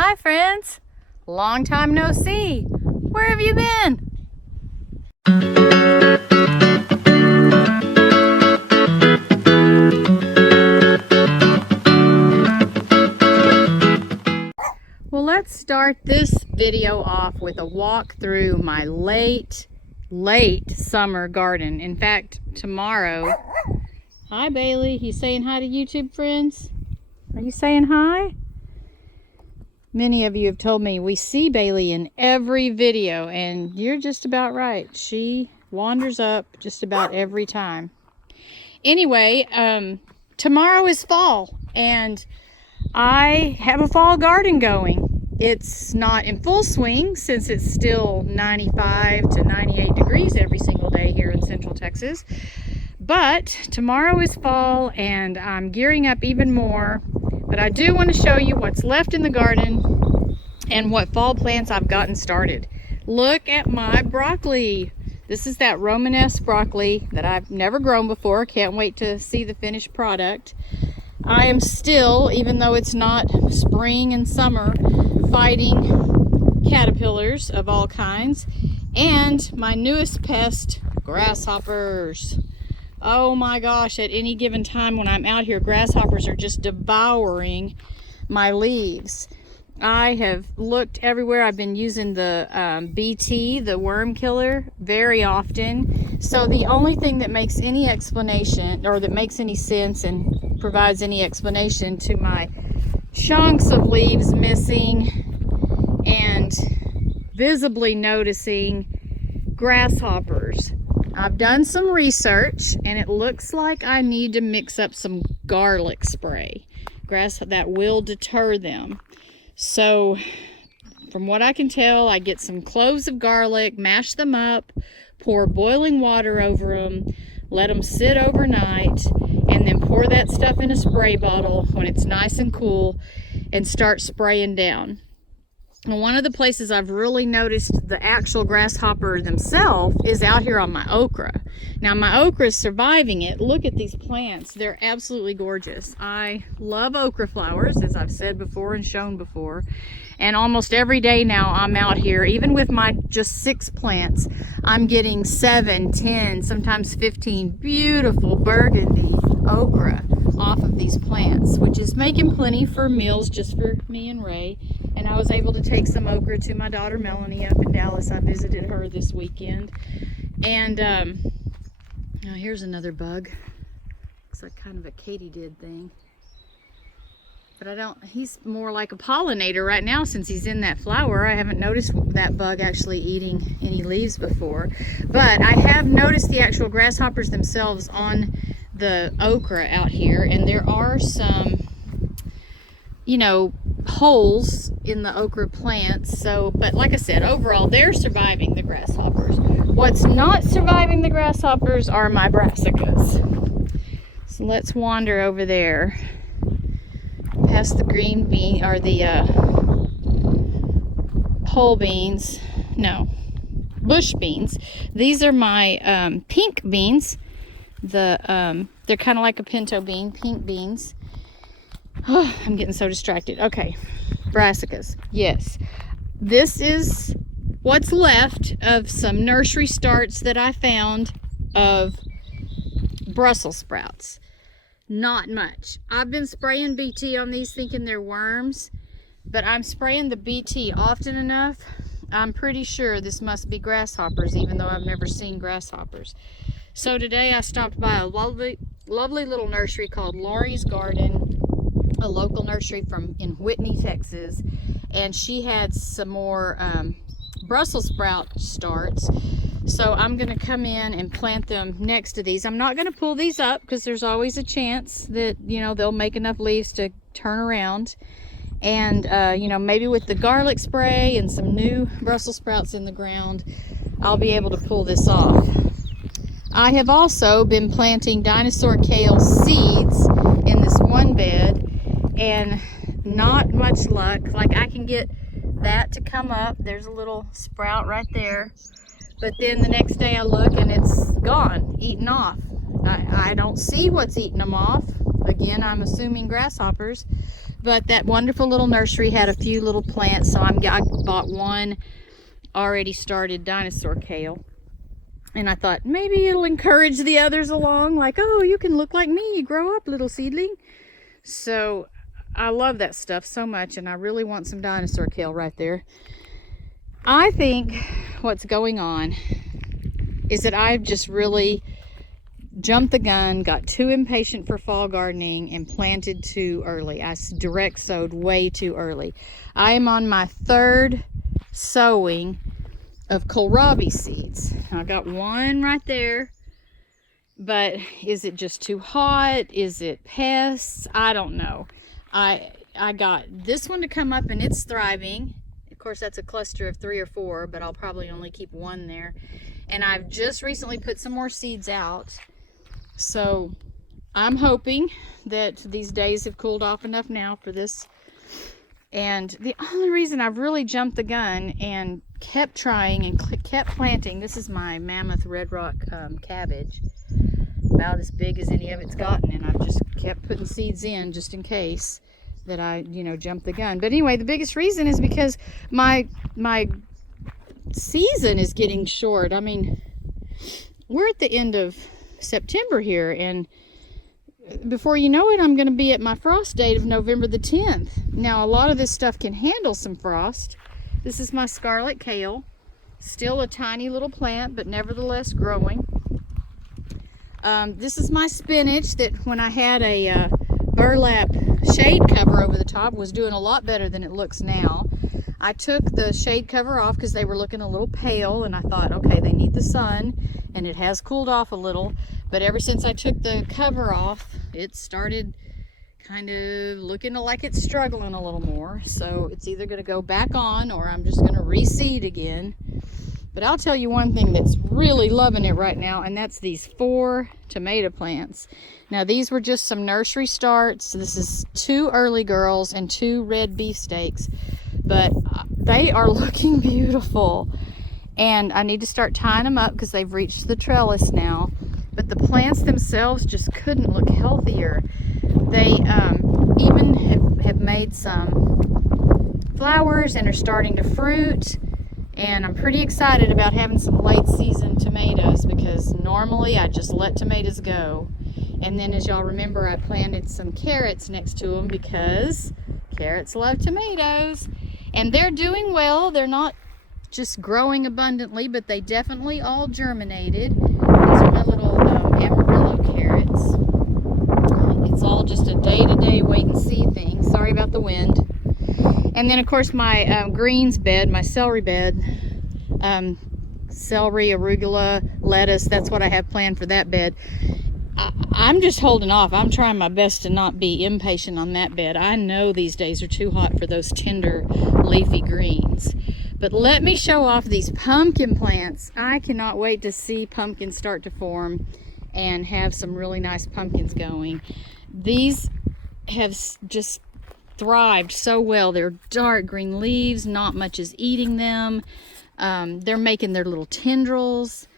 Hi friends, long time no see. Where have you been? Well, let's start this video off with a walk through my late summer garden. In fact, tomorrow. Hi Bailey, he's saying hi to YouTube friends. Are you saying hi? Many of you have told me we see Bailey in every video, and you're just about right. She wanders up just about every time. Anyway, tomorrow is fall, and I have a fall garden going. It's not in full swing since it's still 95 to 98 degrees every single day here in Central Texas. But tomorrow is fall, and I'm gearing up even more. But I do want to show you what's left in the garden and what fall plants I've gotten started. Look at my broccoli. This is that Romanesque broccoli that I've never grown before. Can't wait to see the finished product. I am still, even though it's not spring and summer, fighting caterpillars of all kinds. And my newest pest, grasshoppers. Oh my gosh, at any given time when I'm out here, grasshoppers are just devouring my leaves. I have looked everywhere. I've been using the BT, the worm killer, very often. So the only thing that makes any explanation, or that makes any sense and provides any explanation to my chunks of leaves missing and visibly noticing grasshoppers. I've done some research, and it looks like I need to mix up some garlic spray. That will deter them. So, from what I can tell, I get some cloves of garlic, mash them up, pour boiling water over them, let them sit overnight, and then pour that stuff in a spray bottle when it's nice and cool, and start spraying down. And one of the places I've really noticed the actual grasshopper themselves is out here on my okra. Now my okra is surviving it. Look at these plants. They're absolutely gorgeous. I love okra flowers, as I've said before and shown before. And almost every day now I'm out here, even with my just 6 plants, I'm getting 7, 10, sometimes 15 beautiful burgundy okra off of these plants, which is making plenty for meals just for me and Ray. And I was able to take some okra to my daughter Melanie up in Dallas. I visited her this weekend. And now here's another bug. Looks like kind of a katydid thing. But he's more like a pollinator right now since he's in that flower. I haven't noticed that bug actually eating any leaves before. But I have noticed the actual grasshoppers themselves on the okra out here. And there are some, holes in the okra plants. So, but like I said, overall, they're surviving the grasshoppers. What's not surviving the grasshoppers are my brassicas. So let's wander over there past the green bean, or the pole beans. No, bush beans. These are my pink beans. They're kind of like a pinto bean, pink beans. Oh, I'm getting so distracted. Okay, brassicas. Yes, this is what's left of some nursery starts that I found of Brussels sprouts. Not much. I've been spraying BT on these thinking they're worms, but I'm spraying the BT often enough. I'm pretty sure this must be grasshoppers, even though I've never seen grasshoppers. So today I stopped by a lovely little nursery called Lori's Garden, a local nursery in Whitney, Texas, and she had some more Brussels sprout starts. So I'm going to come in and plant them next to these. I'm not going to pull these up because there's always a chance that, they'll make enough leaves to turn around. And, maybe with the garlic spray and some new Brussels sprouts in the ground, I'll be able to pull this off. I have also been planting dinosaur kale seeds in this one bed, and not much luck. Like, I can get that to come up. There's a little sprout right there. But then the next day I look and it's gone, eaten off. I don't see what's eating them off. Again, I'm assuming grasshoppers. But that wonderful little nursery had a few little plants, so I bought one already started dinosaur kale. And I thought maybe it'll encourage the others along, like, oh, you can look like me, grow up, little seedling. So I love that stuff so much, and I really want some dinosaur kale right there. I think what's going on is that I've just really jumped the gun, got too impatient for fall gardening, and planted too early. I direct sowed way too early. I am on my third sowing of kohlrabi seeds. I got one right there, but is it just too hot? Is it pests? I don't know. I got this one to come up and it's thriving. Of course, that's a cluster of 3 or 4, but I'll probably only keep one there. And I've just recently put some more seeds out. So I'm hoping that these days have cooled off enough now for this. And the only reason I've really jumped the gun and kept trying and kept planting, this is my mammoth red rock cabbage, about as big as any of it's gotten, and I've just kept putting seeds in just in case that I, jumped the gun. But anyway, the biggest reason is because my season is getting short. I mean, we're at the end of September here, and before you know it, I'm going to be at my frost date of November the 10th. Now, a lot of this stuff can handle some frost. This is my scarlet kale. Still a tiny little plant, but nevertheless growing. This is my spinach that when I had a burlap shade cover over the top was doing a lot better than it looks now. I took the shade cover off because they were looking a little pale, and I thought, okay, they need the sun, and it has cooled off a little. But ever since I took the cover off, it started kind of looking like it's struggling a little more. So it's either going to go back on or I'm just going to reseed again. But I'll tell you one thing that's really loving it right now, and that's these 4 tomato plants. Now, these were just some nursery starts. This is 2 early girls and 2 red beefsteaks, but they are looking beautiful. And I need to start tying them up because they've reached the trellis now. But the plants themselves just couldn't look healthier. They even have made some flowers and are starting to fruit. And I'm pretty excited about having some late season tomatoes because normally I just let tomatoes go. And then, as y'all remember, I planted some carrots next to them because carrots love tomatoes. And they're doing well. They're not just growing abundantly, but they definitely all germinated. These are my little Amarillo carrots. It's all just a day-to-day wait-and-see thing. Sorry about the wind. And then, of course, my greens bed, my celery bed, celery, arugula, lettuce, that's what I have planned for that bed. I'm just holding off. I'm trying my best to not be impatient on that bed. I know these days are too hot for those tender leafy greens. But let me show off these pumpkin plants. I cannot wait to see pumpkins start to form and have some really nice pumpkins going. These have just thrived so well. They're dark green leaves, not much is eating them. They're making their little tendrils.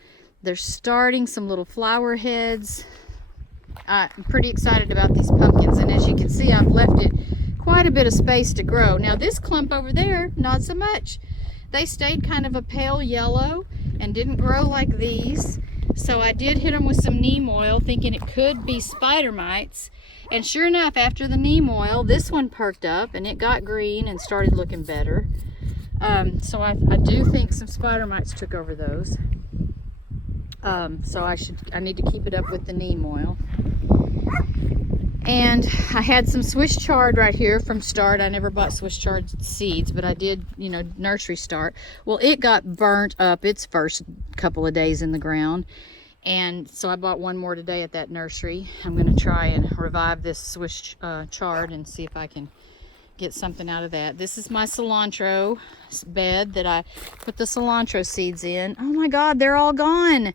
They're starting some little flower heads. I'm pretty excited about these pumpkins, and as you can see, I've left it quite a bit of space to grow. Now this clump over there, not so much. They stayed kind of a pale yellow and didn't grow like these. So I did hit them with some neem oil thinking it could be spider mites. And sure enough, after the neem oil, this one perked up and it got green and started looking better. So I do think some spider mites took over those. So I need to keep it up with the neem oil. And I had some Swiss chard right here from Start. I never bought Swiss chard seeds, but I did, nursery Start. Well, it got burnt up its first couple of days in the ground. And so I bought one more today at that nursery. I'm going to try and revive this Swiss chard and see if I can get something out of that. This is my cilantro bed that I put the cilantro seeds in. Oh my God, they're all gone.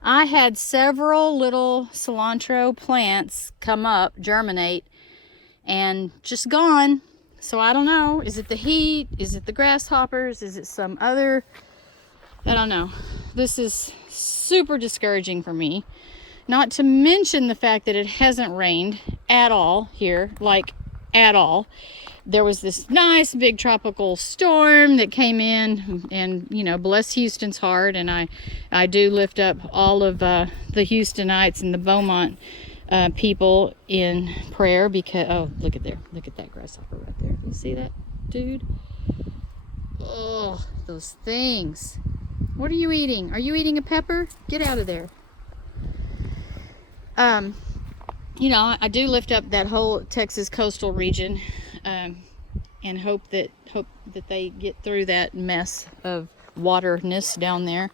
I had several little cilantro plants come up, germinate, and just gone. So I don't know. Is it the heat? Is it the grasshoppers? Is it some other? I don't know. This is super discouraging for me. Not to mention the fact that it hasn't rained at all here, like at all. There was this nice big tropical storm that came in, and you know, bless Houston's heart, and I do lift up all of the Houstonites and the Beaumont people in prayer, because oh, look at that grasshopper right there. You see that, dude? Oh, those things. What are you eating? Are you eating a pepper? Get out of there. You know, I do lift up that whole Texas coastal region, and hope that they get through that mess of waterness down there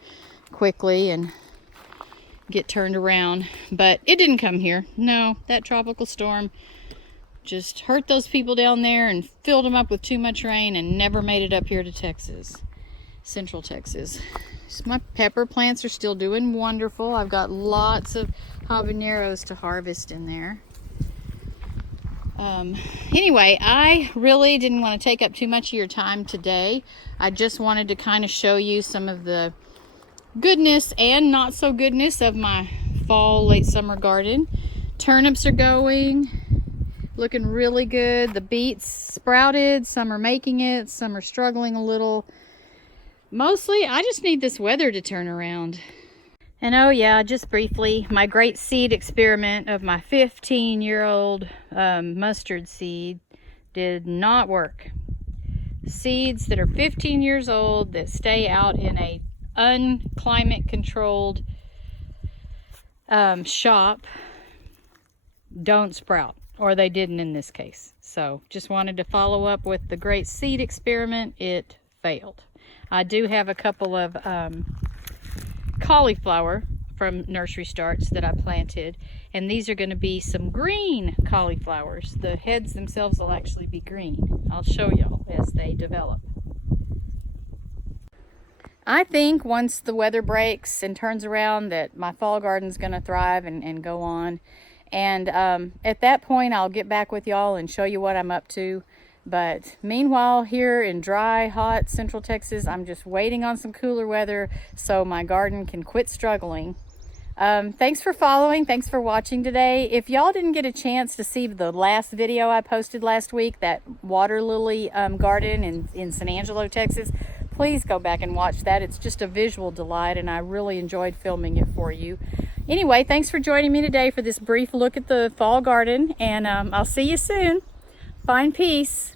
quickly and get turned around. But it didn't come here. No, that tropical storm just hurt those people down there and filled them up with too much rain and never made it up here to Texas, Central Texas. So my pepper plants are still doing wonderful. I've got lots of habaneros to harvest in there. Anyway, I really didn't want to take up too much of your time today. I just wanted to kind of show you some of the goodness and not so goodness of my fall, late summer garden. Turnips are going, looking really good. The beets sprouted, some are making it, some are struggling a little. Mostly, I just need this weather to turn around. And oh yeah, just briefly, my great seed experiment of my 15-year-old mustard seed did not work. Seeds that are 15 years old that stay out in a unclimate controlled shop don't sprout, or they didn't in this case. So just wanted to follow up with the great seed experiment. It failed. I do have a couple of cauliflower from Nursery Starts that I planted, and these are going to be some green cauliflowers. The heads themselves will actually be green. I'll show y'all as they develop. I think once the weather breaks and turns around that my fall garden's going to thrive and go on, and at that point I'll get back with y'all and show you what I'm up to. But meanwhile, here in dry, hot Central Texas, I'm just waiting on some cooler weather so my garden can quit struggling. Thanks for following. Thanks for watching today. If y'all didn't get a chance to see the last video I posted last week, that water lily garden in San Angelo, Texas, please go back and watch that. It's just a visual delight, and I really enjoyed filming it for you. Anyway, thanks for joining me today for this brief look at the fall garden, and I'll see you soon. Find peace.